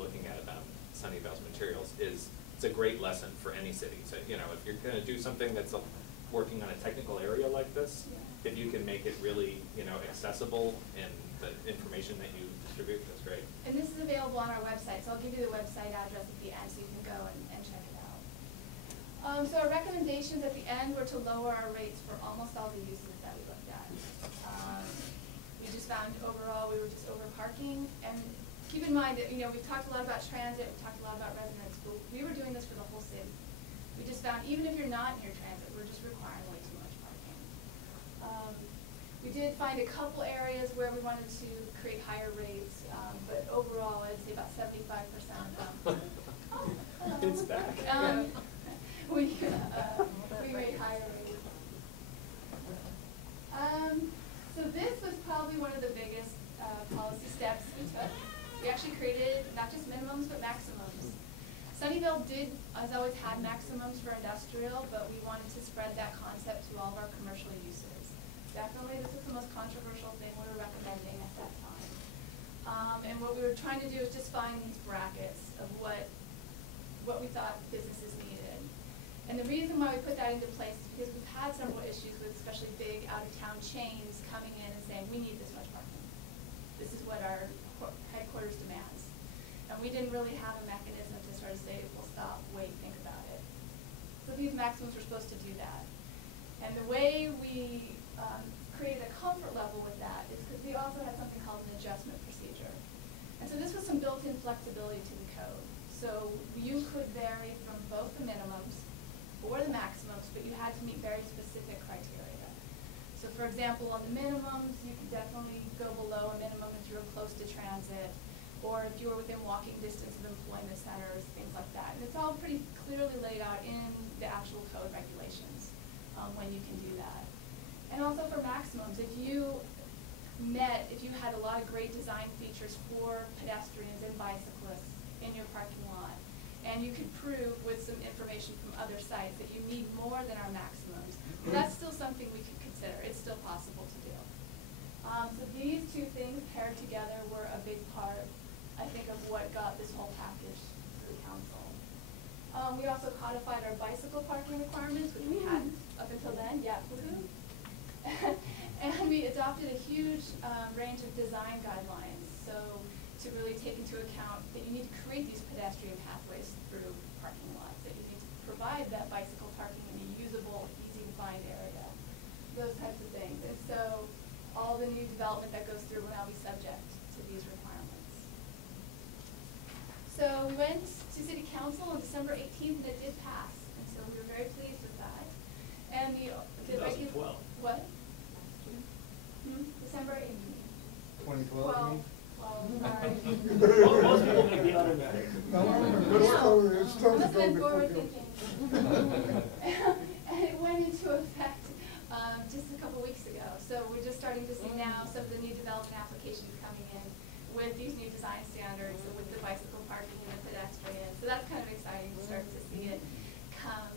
looking at Sunnyvale's materials it's a great lesson for any city. So, if you're going to do something that's working on a technical area like this, if you can make it really, accessible in the information that you distribute, that's great. And this is available on our website, so I'll give you the website address at the end so you can go and check it out. So our recommendations at the end were to lower our rates for almost all the uses that we looked at. We just found overall we were just over parking, and keep in mind that we've talked a lot about transit, we've talked a lot about residents, but we were doing this for the whole city. We just found even if you're not near transit, we're just requiring way too much parking. We did find a couple areas where we wanted to create higher rates, but overall I'd say about 75% of them. It's back. We made higher rates. So this was probably one of the biggest policy steps we took. We actually created not just minimums, but maximums. Sunnyvale has always had maximums for industrial, but we wanted to spread that concept to all of our commercial uses. Definitely, this was the most controversial thing we were recommending at that time. And what we were trying to do is just find these brackets of what we thought businesses needed. And the reason why we put that into place is because we've had several issues with especially big out-of-town chains coming in and saying, we need this much parking. This is what our headquarters demands. And we didn't really have a mechanism to sort of say, well, stop, wait, think about it. So these maximums were supposed to do that. And the way we created a comfort level with that is because we also had something called an adjustment procedure. And so this was some built-in flexibility to the code. So you could vary from both the minimums or the maximums, but you had to meet very specific criteria. So for example, on the minimums, you could definitely go below a minimum if you were close to transit, or if you were within walking distance of employment centers, things like that. And it's all pretty clearly laid out in the actual code regulations when you can do that. And also for maximums, if you had a lot of great design features for pedestrians and bicyclists in your parking lot, and you could prove with some information from other sites that you need more than our maximums, that's still something we could consider. It's still possible to do. So these two things paired together were a big part, I think, of what got this whole package through council. We also codified our bicycle parking requirements, which we hadn't up until then. Yeah, woohoo. And we adopted a huge range of design guidelines. So to really take into account that you need to create these pedestrian pathways through parking lots, that you need to provide that bicycle parking in a usable, easy to find area, those types of things. And so all the new development that goes through will now be subject to these requirements. So we went to City Council on December 18th, and it did pass. And so we were very pleased with that. And the 2012. What? December 18th. 2012, you mean? 12, sorry. Most people may be automatic. It's still Must have been to go forward before thinking. And it went into effect just a couple weeks ago. So we're just starting to see now some of the new development applications coming in with these new design standards, and with the bicycle parking and the pedestrian. So that's kind of exciting to start to see it come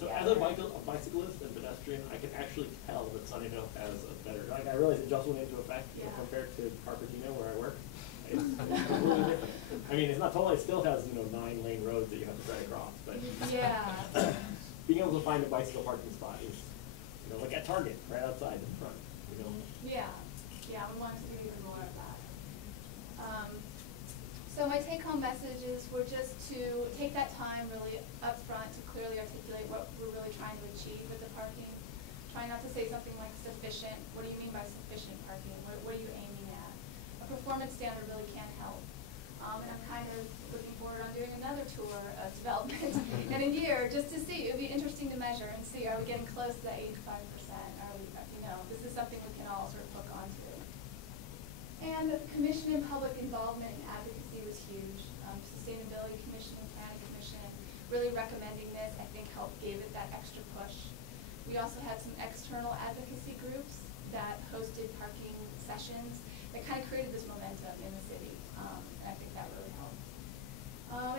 So together. as a bicyclist and pedestrian, I can actually tell that Sunnydale has a better, like I realize it just went into effect, Yeah. but compared to Carpentino where I work, it's completely different. I mean, it's not totally, it still has, 9-lane roads that you have to drive across, but Yeah. being able to find a bicycle parking spot is, like at Target, right outside in front, Yeah, we wanted to do even more of that. So my take-home messages were just to take that time really up front to clearly articulate what we're really trying to achieve with the parking. Try not to say something like sufficient. What do you mean by sufficient parking? What are you aiming at? A performance standard really can't help. And I'm kind of looking forward on doing another tour of development in a year just to see. It would be interesting to measure and see, are we getting close to that 85%? Are we, this is something we can all sort of hook onto. And the commission and public involvement and advocacy was huge. Sustainability Commission and Planning Commission really recommending this, I think, gave it that extra push. We also had some external advocacy groups that hosted parking sessions that kind of created this momentum in the city. And I think that really helped.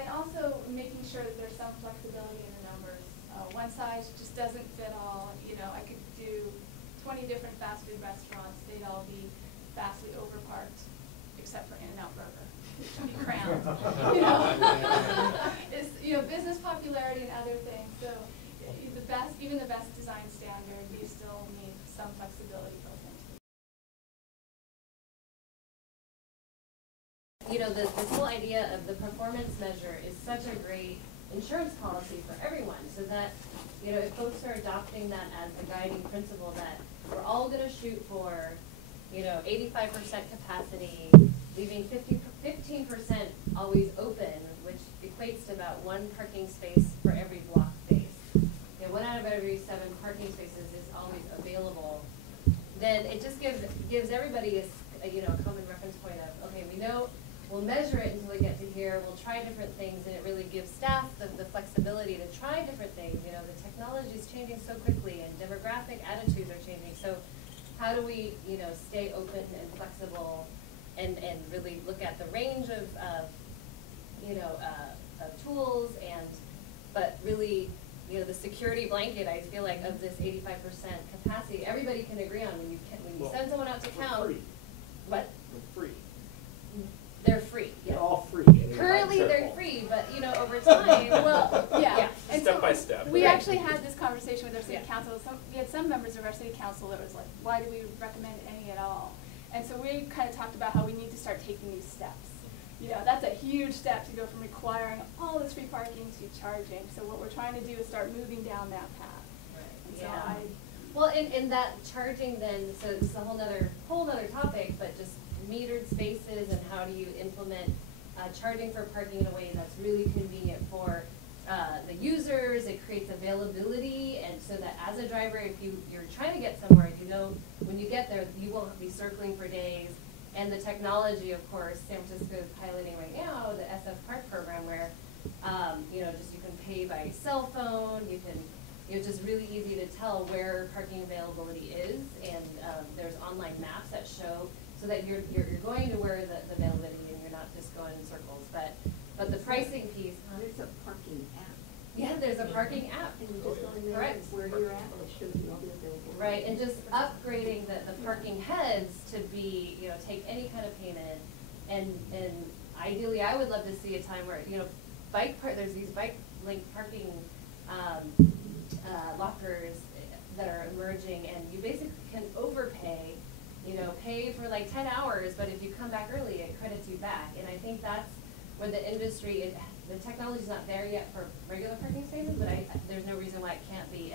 And also making sure that there's some flexibility in the numbers. One size just doesn't fit all. I could do 20 different fast food restaurants. They'd all be vastly overparked, except for In-N-Out Burger, which would be crammed. It's business popularity and other things. So even the best design standard, you still need some flexibility built into it. This whole idea of the performance measure is such a great insurance policy for everyone, so that, if folks are adopting that as a guiding principle, that we're all gonna shoot for, 85% capacity, leaving 15% always open, which equates to about 1 parking space for every block space. 1 out of every 7 parking spaces is always available. Then it just gives everybody a common reference point of, okay, we know we'll measure it until we get to here. We'll try different things, and it really gives staff the flexibility to try different things. The technology is changing so quickly, and demographic attitudes are changing. So how do we, stay open and flexible, and really look at the range of tools, but really, the security blanket, I feel like, of this 85% capacity, everybody can agree on when you send someone out to count. Free. What? They're free. They're free. Yeah. They're all free. Currently they're free, but over time, Well, yeah. And Step so by step. We Right. actually had this conversation with our city Yeah. council. We had some members of our city council that was like, why do we recommend any at all? And so we kind of talked about how we need to start taking these steps. That's a huge step to go from requiring all this free parking to charging. So what we're trying to do is start moving down that path. And so Well, in that charging then, so it's a whole nother topic, but just metered spaces and how do you implement charging for parking in a way that's really convenient for the users. It creates availability, and so that as a driver, if you're trying to get somewhere, when you get there, you won't be circling for days. And the technology, of course, San Francisco is piloting right now the SF Park program, where just you can pay by cell phone, you can it's just really easy to tell where parking availability is, and there's online maps that show, so that you're going to where the availability, and you're not just going in circles. But the pricing piece. There's a parking app. Yeah, there's a parking app. And you just go in there, Correct. where you're at, and it shows you all the available. Right, and just upgrading the parking heads to be, take any kind of payment. And ideally, I would love to see a time where, there's these bike link parking lockers that are emerging, and you basically can overpay, pay for like 10 hours, but if you come back early, it credits you back. And I think that's where the industry, the technology's not there yet for regular parking stations, but there's no reason why it can't be.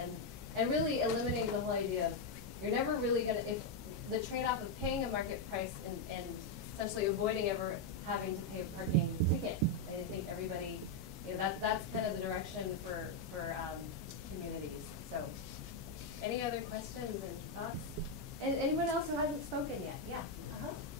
And really eliminating the whole idea of, you're never really gonna, if the trade-off of paying a market price and essentially avoiding ever having to pay a parking ticket. I think everybody, that's kind of the direction for communities. So, any other questions and thoughts? And anyone else who hasn't spoken yet? Yeah.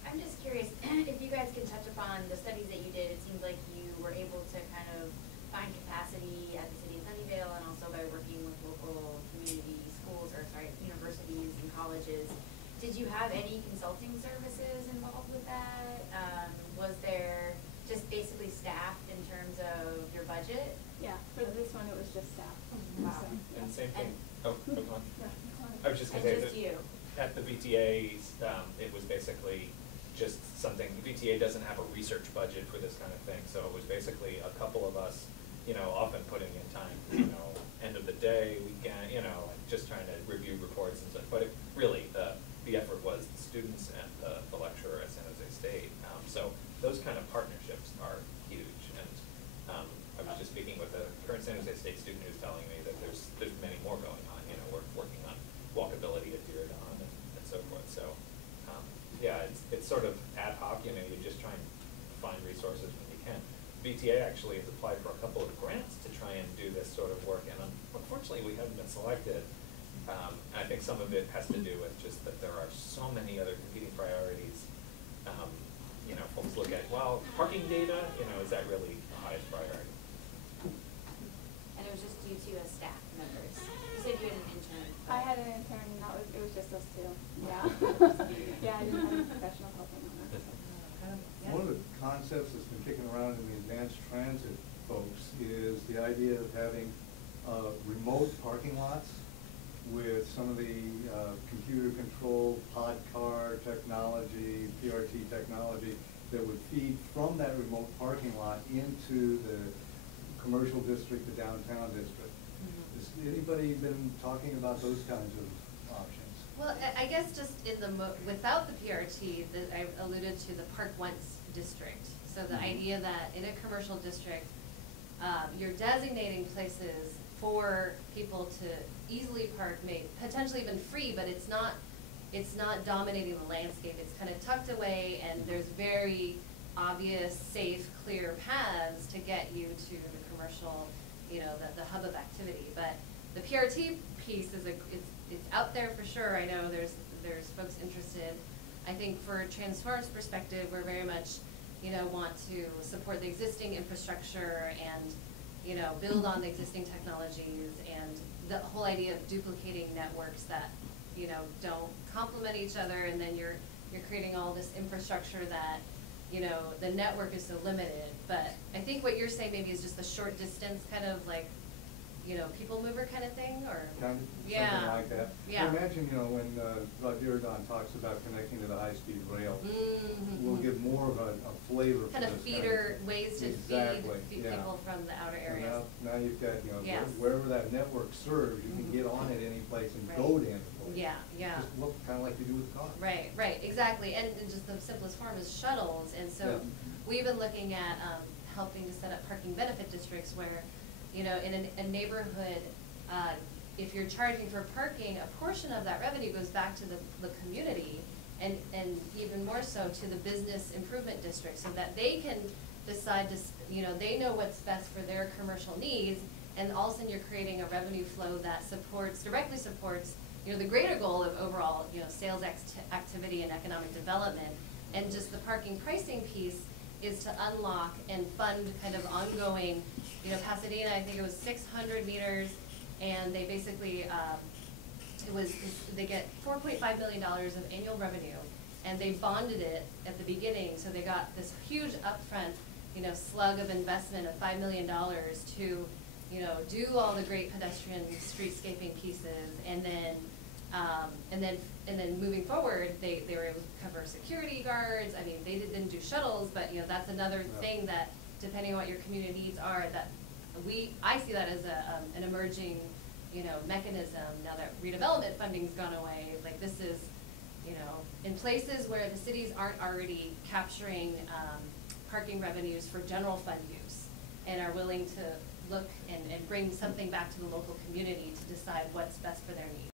I'm just curious if you guys can touch upon the studies that you did. It seems like you were able to kind of find capacity at the city of Sunnyvale, and also by working with local community schools, or universities and colleges. Did you have any consulting services involved with that? Was there just basically staffed in terms of your budget? Yeah, for this one, it was just staff. Wow. So, yeah. And same thing, go on. Yeah, I was just And gonna say just that you? at the VTA, it was basically just something, VTA doesn't have a research budget for this kind of thing, so it was basically a couple of us, often putting in time, end of the day, weekend, just trying to review reports and stuff. But really, the effort was the students and the lecturer at San Jose State. So those kind of partnerships are huge. And I was just speaking with a current San Jose State student who's telling me that there's many more going on. We're working on walkability at Diridon and so forth. So yeah, it's sort of ad hoc. You just try and find resources when you can. VTA actually has applied for a couple of grants to try and do this sort of work, and unfortunately we haven't been selected. I think some of it has to do with just that there are so many other competing priorities. Folks look at, well, parking data, is that really the highest priority? And it was just due to staff members. You said you had an intern. I had an intern, and it was just us two. Yeah. Yeah, I didn't have any professional helping on that. One of the concepts that's been kicking around in the advanced transit folks is the idea of having remote parking lots with some of the computer-controlled pod car technology, PRT technology that would feed from that remote parking lot into the commercial district, the downtown district. Has anybody been talking about those kinds of options? Well, I guess just in without the PRT, I alluded to the Park Once district. So the idea that in a commercial district, you're designating places for people to easily park, potentially even free, but it's not dominating the landscape. It's kind of tucked away, and there's very obvious, safe, clear paths to get you to the commercial, the hub of activity. But the PRT piece it's out there for sure. I know there's folks interested. I think for Transform's perspective, we're very much, want to support the existing infrastructure and, build on the existing technologies, and the whole idea of duplicating networks that, don't complement each other, and then you're creating all this infrastructure that, the network is so limited. But I think what you're saying maybe is just the short distance kind of like, people mover kind of thing, or? Kind of, yeah. something like that. Yeah. So imagine, when Diridon talks about connecting to the high-speed rail, we'll give more of a flavor kind for of this feeder ways to feed yeah. people from the outer So areas. now you've got, Yes. wherever that network serves, you can get on it any place and go to any place. Yeah, yeah. Just look kind of like you do with cars. Right, exactly. And just the simplest form is shuttles. And so we've been looking at helping to set up parking benefit districts where, in a neighborhood, if you're charging for parking, a portion of that revenue goes back to the community, and even more so to the business improvement district, so that they can decide to, they know what's best for their commercial needs, and all of a sudden you're creating a revenue flow that directly supports, the greater goal of overall, sales activity and economic development. And just the parking pricing piece is to unlock and fund kind of ongoing, Pasadena, I think it was 600 meters, and they basically, they get $4.5 million of annual revenue, and they bonded it at the beginning, so they got this huge upfront, slug of investment of $5 million to, do all the great pedestrian streetscaping pieces, and then moving forward, they were able to cover security guards. I mean, they didn't do shuttles, but that's another thing that, depending on what your community needs are, that I see that as an emerging, mechanism now that redevelopment funding's gone away. Like, this is, in places where the cities aren't already capturing parking revenues for general fund use and are willing to look and bring something back to the local community to decide what's best for their needs.